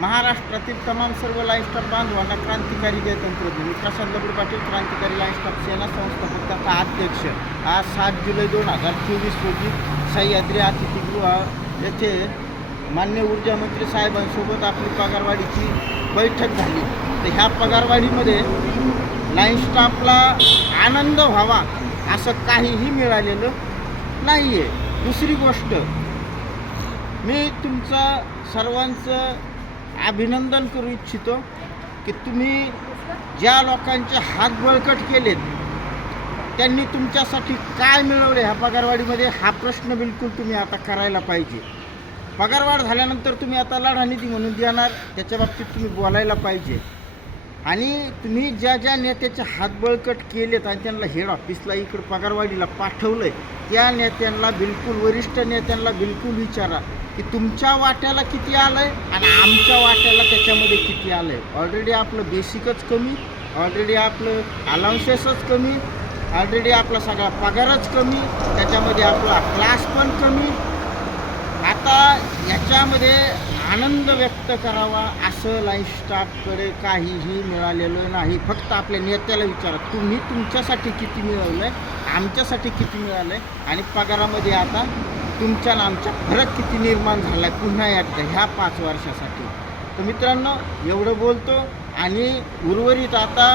महाराष्ट्रातील तमाम सर्व लाईफस्टॉप बांधवांना क्रांतिकारी जय तंत्रज्ञ मी प्रशांत पाटील क्रांतिकारी लाईफस्टाफ सेना संस्थापक तथा अध्यक्ष. आज सात जुलै दोन हजार चोवीस रोजी सह्याद्री अतिथीगृह येथे मान्य ऊर्जा मंत्री साहेबांसोबत आपली पगारवाढीची बैठक झाली. तर ह्या पगारवाढीमध्ये लाईन स्टाफला आनंद व्हावा असं काहीही मिळालेलं नाही आहे दुसरी गोष्ट मी तुमचं सर्वांचं अभिनंदन करू इच्छितो की तुम्ही ज्या लोकांचे हात बळकट केलेत त्यांनी तुमच्यासाठी काय मिळवले ह्या पगारवाढीमध्ये हा प्रश्न बिलकुल तुम्ही आता करायला पाहिजे. पगारवाढ झाल्यानंतर तुम्ही आता लढा निधी म्हणून देणार त्याच्या बाबतीत तुम्ही बोलायला पाहिजे. आणि तुम्ही ज्या ज्या नेत्याचे हात बळकट केलेत आणि त्यांना हेड ऑफिसला इकडं पगारवाढीला पाठवलं आहे त्या नेत्यांना बिलकुल वरिष्ठ नेत्यांना बिलकुल विचारा. की तुमच्या वाट्याला किती आलं आहे आणि आमच्या वाट्याला त्याच्यामध्ये किती आलं आहे ऑलरेडी आपलं बेसिकच कमी ऑलरेडी आपलं अलाउन्सेसच कमी ऑलरेडी आपला सगळा पगारच कमी त्याच्यामध्ये आपला क्लास पण कमी. आता याच्यामध्ये आनंद व्यक्त करावा असं लाईफ स्टाफकडे काहीही मिळालेलं नाही. फक्त आपल्या नेत्याला विचारा तुम्ही तुमच्यासाठी किती मिळवलं आहे आमच्यासाठी किती मिळालं आहे आणि पगारामध्ये आता तुमच्या आमच्या फरक किती निर्माण झाला आहे पुन्हा एकदा ह्या पाच वर्षासाठी? तर मित्रांनो एवढं बोलतो आणि उर्वरित आता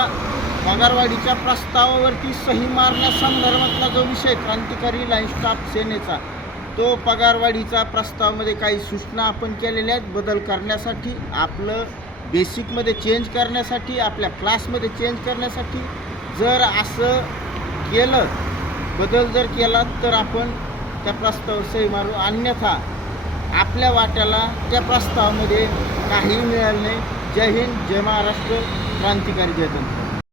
पगारवाढीच्या प्रस्तावावरती सही मारण्यासंदर्भातला जो विषय क्रांतिकारी लाईन स्टाफ सेनेचा तो पगारवाढीचा प्रस्तावामध्ये काही सूचना आपण केलेल्या आहेत. बदल करण्यासाठी आपलं बेसिकमध्ये चेंज करण्यासाठी आपल्या क्लासमध्ये चेंज करण्यासाठी जर असं केलं बदल जर केला तर आपण त्या प्रस्ताव सही मारू अन्यथा आपल्या वाट्याला त्या प्रस्तावामध्ये काही मिळालं नाही. जय हिंद जय महाराष्ट्र क्रांतिकारी जयतंत्र.